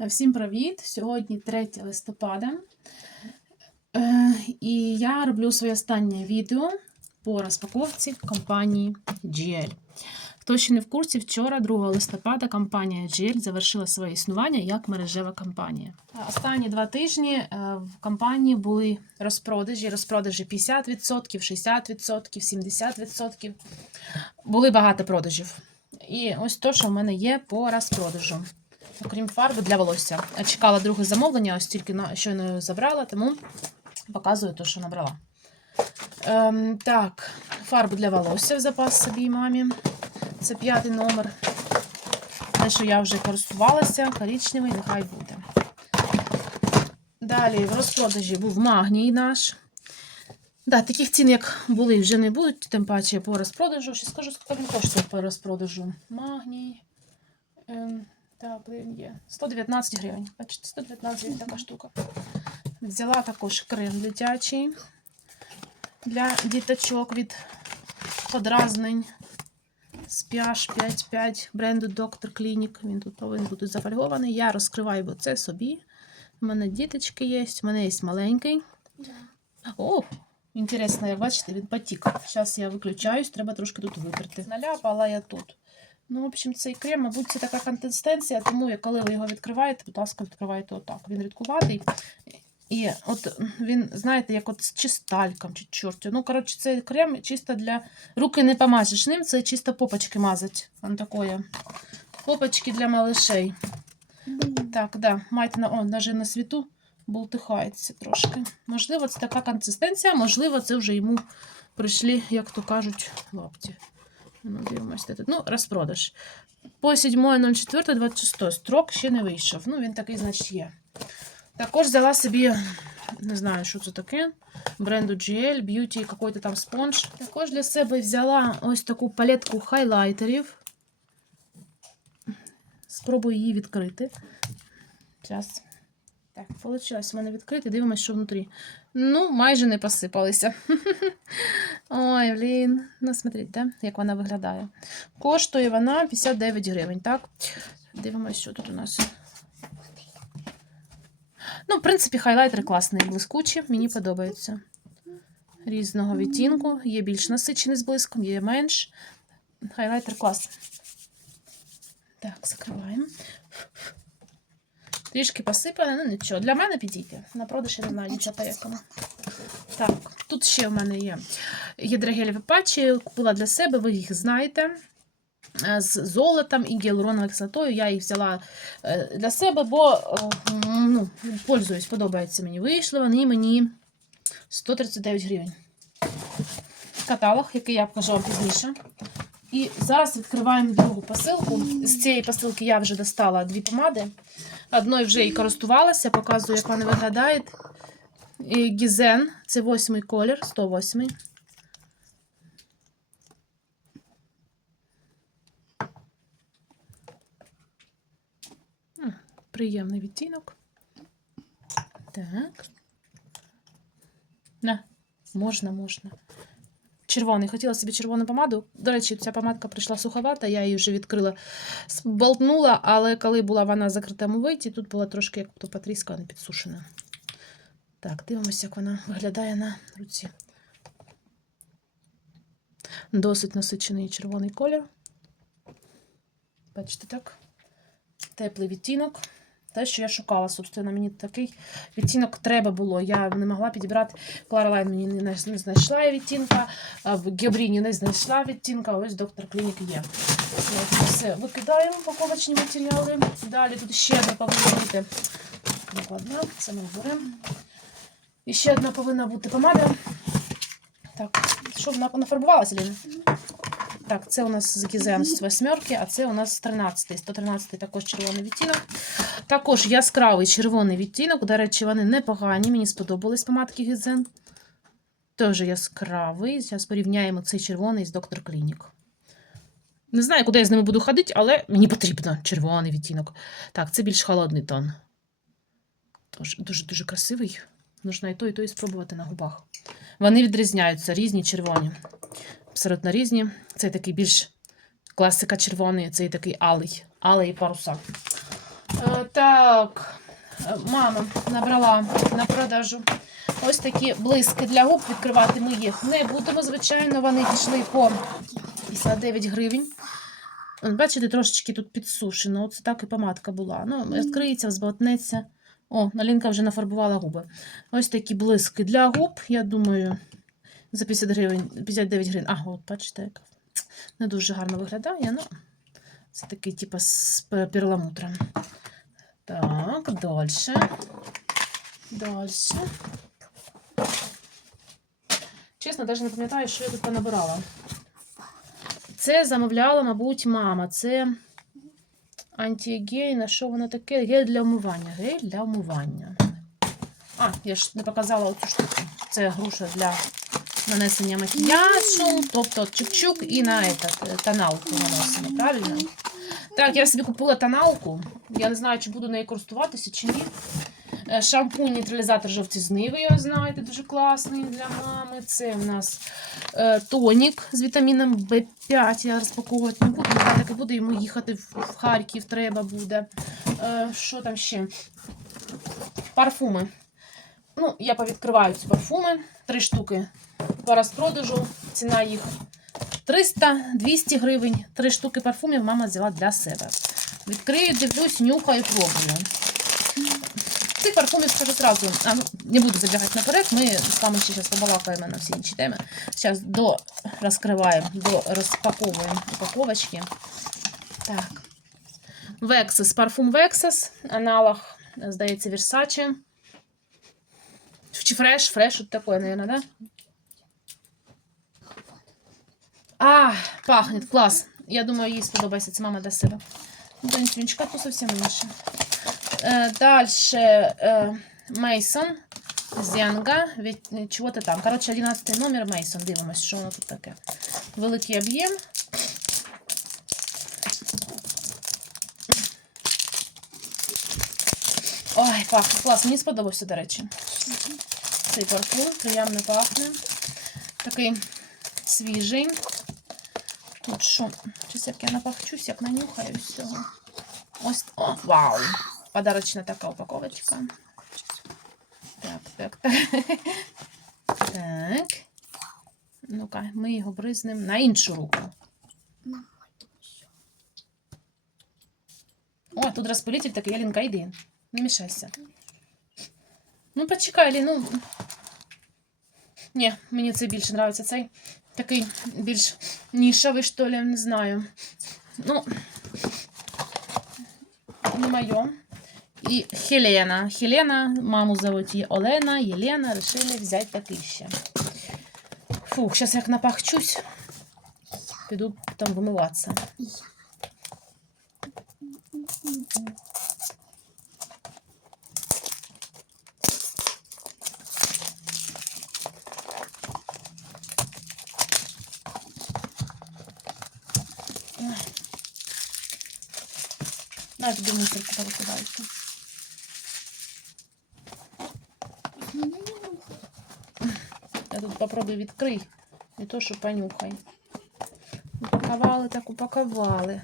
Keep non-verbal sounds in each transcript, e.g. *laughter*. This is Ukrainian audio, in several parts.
Всім привіт! Сьогодні 3 листопада. Е, І я роблю своє останнє відео по розпаковці компанії GL. Хто ще не в курсі, вчора, 2 листопада, компанія GL завершила своє існування як мережева компанія. Останні два тижні е, в компанії були розпродажі, розпродажі 50%, 60%, 70%. Були багато продажів. І ось то, що в мене є по розпродажу. Окрім фарби для волосся. Чекала друге замовлення, ось тільки щойно забрала, тому показую те, що набрала. Ем, так, фарби для волосся в запас собі мамі. Це п'ятий номер. Те, що я вже користувалася, коричневий, нехай буде. Далі в розпродажі був магній наш. Да, таких цін, як були, вже не будуть, тим паче по розпродажу. Ще скажу, скільки він коштує по розпродажу. Магній. Так, де він є? 119 гривень. Бачите, 119 гривень така штука. Взяла також крем дитячий для діточок від подразнень. Спяж 5-5 бренду Доктор Клінік. Він тут повинен бути зафольгований. Я розкриваю бо це собі. У мене діточки є, у мене є маленький. О, інтересно, бачите, він потік. Зараз я виключаюсь, треба трошки тут витерти. Наляпала я тут. Ну, в общем, цей крем, мабуть, це така консистенція, тому коли ви його відкриваєте, будь ласка, відкривайте отак. Він рідкуватий. І от він, знаєте, як от з чистальком чи чортю. Ну, коротше, цей крем чисто для руки не помажеш ним, це чисто попочки мазать. Он такое. Попочки для малышей. Так, да, майте на, о, навіть на світу болтихається трошки. Можливо, це така консистенція, можливо, це вже йому прийшли, як то кажуть, лапті. Ну, дивимося, тут. Ну, розпродаж. По 7.04.26 строк ще не вийшов. Ну, він такий, значить, є. Також взяла собі, не знаю, що це таке. Бренду GL, Beauty, якийсь там спонж. Також для себе взяла ось таку палетку хайлайтерів. Спробую її відкрити. Зараз. Так, вийшло в мене відкрити. Дивимося, що внутрі. Ну, майже не посипалися. *laughs* Ой, блін. Ну, смотрите, як вона виглядає. Коштує вона 59 гривень, так? Дивимося, що тут у нас. Ну, в принципі, хайлайтери класні, блискучі, мені подобаються. Різного відтінку. Є більш насичений з блиском, є менш. Хайлайтер клас. Так, закриваємо. Трішки посипане, ну нічого. Для мене підійде. На продаж я не знаю, дівчата, як. Так, тут ще в мене є гідрогелеві патчі. Купила для себе, ви їх знаєте. е, З золотом і гіалуроновою кислотою. Я їх взяла е, для себе, бо е, ну, пользуюсь, подобається мені. Вийшли вони мені 139 гривень. Каталог, який я покажу вам пізніше. І зараз відкриваємо другу посилку. З цієї посилки я вже достала дві помади. Одною вже і користувалася, показую, як вони виглядають. І Гізен, це восьмий колір, 108. Приємний відтінок. Так. На, можна, можна. Червоний. Хотіла собі червону помаду. До речі, ця помадка прийшла суховата, я її вже відкрила, зболтнула, але коли була вона в закритому виті, тут була трошки як то потріскана, підсушена. Так, дивимося, як вона виглядає на руці. Досить насичений червоний колір. Бачите, так? Теплий відтінок. Те, що я шукала, собственно, мені такий відтінок треба було. Я не могла підібрати. Кларалайн мені не знайш- не знайшла відтінка, в Гебріні не знайшла відтінка, ось доктор Клінік є. Все, викидаємо упаковочні матеріали. Далі тут ще одна повинна бути накладна, це ми беремо. І ще одна повинна бути помада. Так, що вона нафарбувалася, Ліна? Так, це у нас з Гізен з восьмерки, а це у нас 13 113 також червоний відтінок. Також яскравий червоний відтінок. До речі, вони непогані. Мені сподобались помадки Гізен. Теж яскравий. Зараз порівняємо цей червоний з доктор Клінік. Не знаю, куди я з ними буду ходити, але мені потрібно червоний відтінок. Так, це більш холодний тон. Дуже-дуже красивий. Нужно і то, і то і спробувати на губах. Вони відрізняються, різні червоні. Абсолютно різні. Цей такий більш класика червоний, цей такий алий. Алий паруса. Е, Так, е, мама набрала на продажу ось такі блиски для губ. Відкривати ми їх не будемо. Звичайно, вони пішли по 59 гривень. Бачите, трошечки тут підсушено. Оце так і помадка була. Ну, відкриється, зболтнеться. О, Алінка вже нафарбувала губи. Ось такі блиски для губ. Я думаю, за 50 гривень, 59 гривень. А, от бачите, як не дуже гарно виглядає. Ну, це такий, типу, з пе- перламутром. Так, далі. Далі. Чесно, навіть не пам'ятаю, що я тут понабирала. Це замовляла, мабуть, мама. Це антигейн. А що воно таке? Гель для умивання. Гель для умивання. А, я ж не показала оцю штуку. Це груша для нанесення макіяжу, тобто чук-чук і на этот, тоналку наносимо, правильно? Так, я собі купила тоналку. Я не знаю, чи буду нею користуватися, чи ні. Е, Шампунь нейтралізатор жовтізни, ви його знаєте, дуже класний для мами. Це у нас е, тонік з вітаміном В5. Я розпаковувати не буду. нехай Так і буде йому їхати в Харків, треба буде. Е, що там ще? Парфуми. Ну, я повідкриваю ці парфуми. Три штуки по розпродажу. Ціна їх 300-200 гривень. Три штуки парфумів мама взяла для себе. Відкрию, дивлюсь, нюхаю, пробую. Цих парфумів скажу зразу. А, не буду забігати наперед. Ми з вами ще зараз побалакаємо на всі інші теми. Зараз до розкриваємо, до розпаковуємо упаковочки. Так. Vexus, парфум Vexus, аналог, здається, Versace. Чи фреш, фреш, от такое, наверное, да? А, пахнет, клас. Я думаю, їй сподобається. Це мама для себе. Донечка, то зовсім інше. Е, Дальше е, Мейсон. Зенга, від чого-то там. Коротше, 11 номер Мейсон. Дивимось, що воно тут таке. Великий об'єм. Ой, пахне, клас, мені сподобався, до речі. Цей парфум приємно пахне. Такий свіжий. Тут що? Щось як я напахчусь, як нанюхаю всього. Ось, о, вау! Подарочна така упаковочка. Так, так, так. Так. Ну-ка, ми його бризнемо на іншу руку. О, тут розпилитель такий, Ялінка, йди. Не мішайся. Ну, почекай, Лі, ну. Ні, мені цей більше подобається. Цей такий більш нішовий, що ли, не знаю. Ну, не моє. І Хелена. Хелена, маму зовут її Олена, Єлена, решили взяти такий ще. Фух, зараз як напахчусь, піду там вимиватися. На тобі мусорку повикидаюся. Я тут попробую відкрий. Не то, що понюхай. Упакували, так упакували.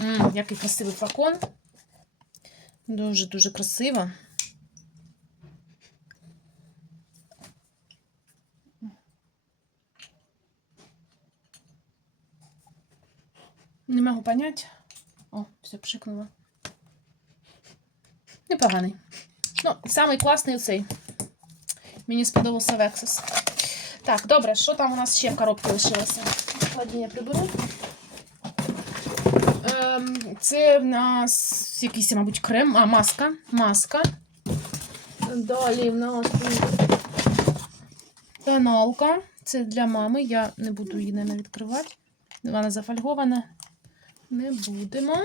М, який красивий флакон. Дуже-дуже красиво. Не можу понять. О, все пшикнуло. Непоганий. Ну, самий класний оцей. Мені сподобався Vexus. Так, добре, що там у нас ще в коробці лишилося? Я приберу. Ем, це в нас якийсь, мабуть, крем, а маска. Маска. Далі в нас тоналка. Це для мами. Я не буду її не відкривати. Вона зафольгована. Не будемо.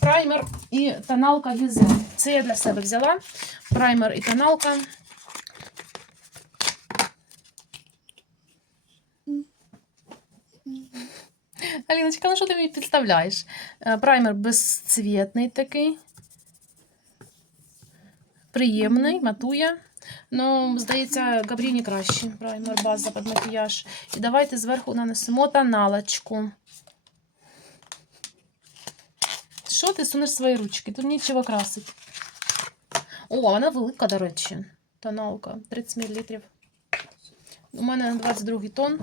Праймер і тоналка Гізе. Це я для себе взяла. Праймер і тоналка. Аліночка, ну що ти мені підставляєш? Е, Праймер безцвітний такий. Приємний, матує. Ну, здається, Габріні краще. Праймер, база під макіяж. І давайте зверху нанесемо тоналочку. Що ти сунеш свої ручки? Тут нічого красить. О, вона велика, до речі. Тоналка. 30 мл. У мене 22 тон.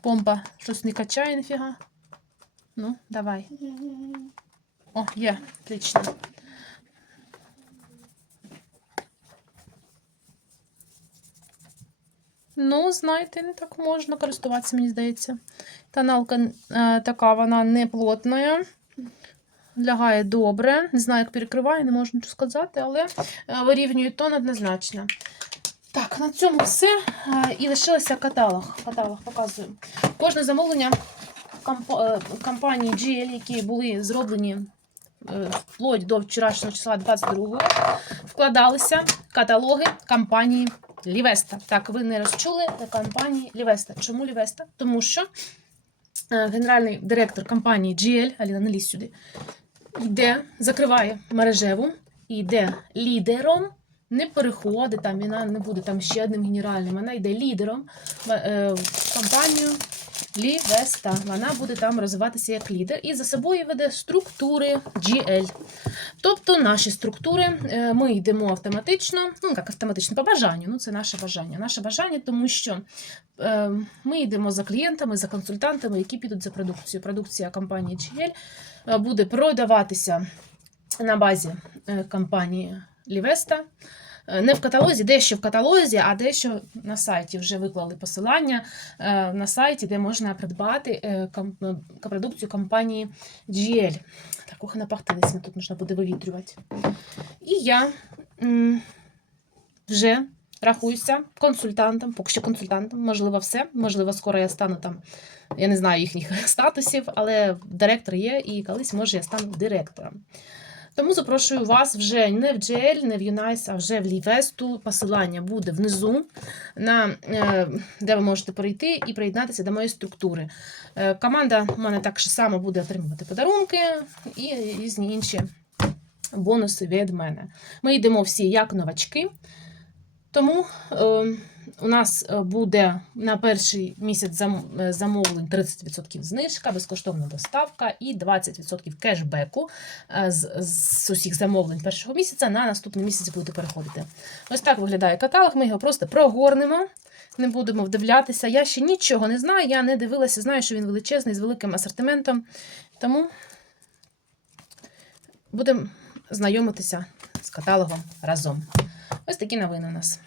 Помпа щось не качає ніфіга. Ну, давай. О, є, отлично. Ну, знаєте, не так можна користуватися, мені здається. Тоналка е, така, вона не плотна. Лягає добре. Не знаю, як перекриває, не можу нічого сказати, але е, вирівнює тон однозначно. Так, на цьому все. Е, І лишилося каталог. Каталог показую. Кожне замовлення е, компанії GL, які були зроблені вплоть до вчорашнього числа 22-го, вкладалися каталоги компанії Лівеста. Так, ви не розчули компанії Лівеста. Чому Лівеста? Тому що е, генеральний директор компанії GL, Аліна, не лізь сюди, йде, закриває мережеву, і йде лідером, не переходить там, вона не буде там ще одним генеральним, вона йде лідером е, в компанію Лівеста. Вона буде там розвиватися як лідер і за собою веде структури GL. Тобто наші структури е, ми йдемо автоматично, ну як автоматично по бажанню. Ну це наше бажання. Наше бажання, тому що е, ми йдемо за клієнтами, за консультантами, які підуть за продукцією. Продукція компанії GL е, буде продаватися на базі компанії Лівеста. Е, Не в каталозі, дещо в каталозі, а дещо на сайті вже виклали посилання е, на сайті, де можна придбати е, е, продукцію компанії GL. Так, ох, напахтилися, тут можна буде вивітрювати. І я вже рахуюся консультантом, поки що консультантом, можливо, все. Можливо, скоро я стану там, я не знаю їхніх *laughs* статусів, але директор є, і колись, може, я стану директором. Тому запрошую вас вже не в GL, не в Unice, а вже в Лівесту. Посилання буде внизу, на, е, де ви можете перейти і приєднатися до моєї структури. Е, Команда у мене так само буде отримувати подарунки і різні інші бонуси від мене. Ми йдемо всі як новачки. Тому е, у нас е, буде на перший місяць е, замовлень 30% знижка, безкоштовна доставка і 20% кешбеку е, з, з усіх замовлень першого місяця на наступний місяць будете переходити. Ось так виглядає каталог. Ми його просто прогорнемо, не будемо вдивлятися. Я ще нічого не знаю, я не дивилася, знаю, що він величезний з великим асортиментом. Тому будемо знайомитися з каталогом разом. Ось такі новини у нас.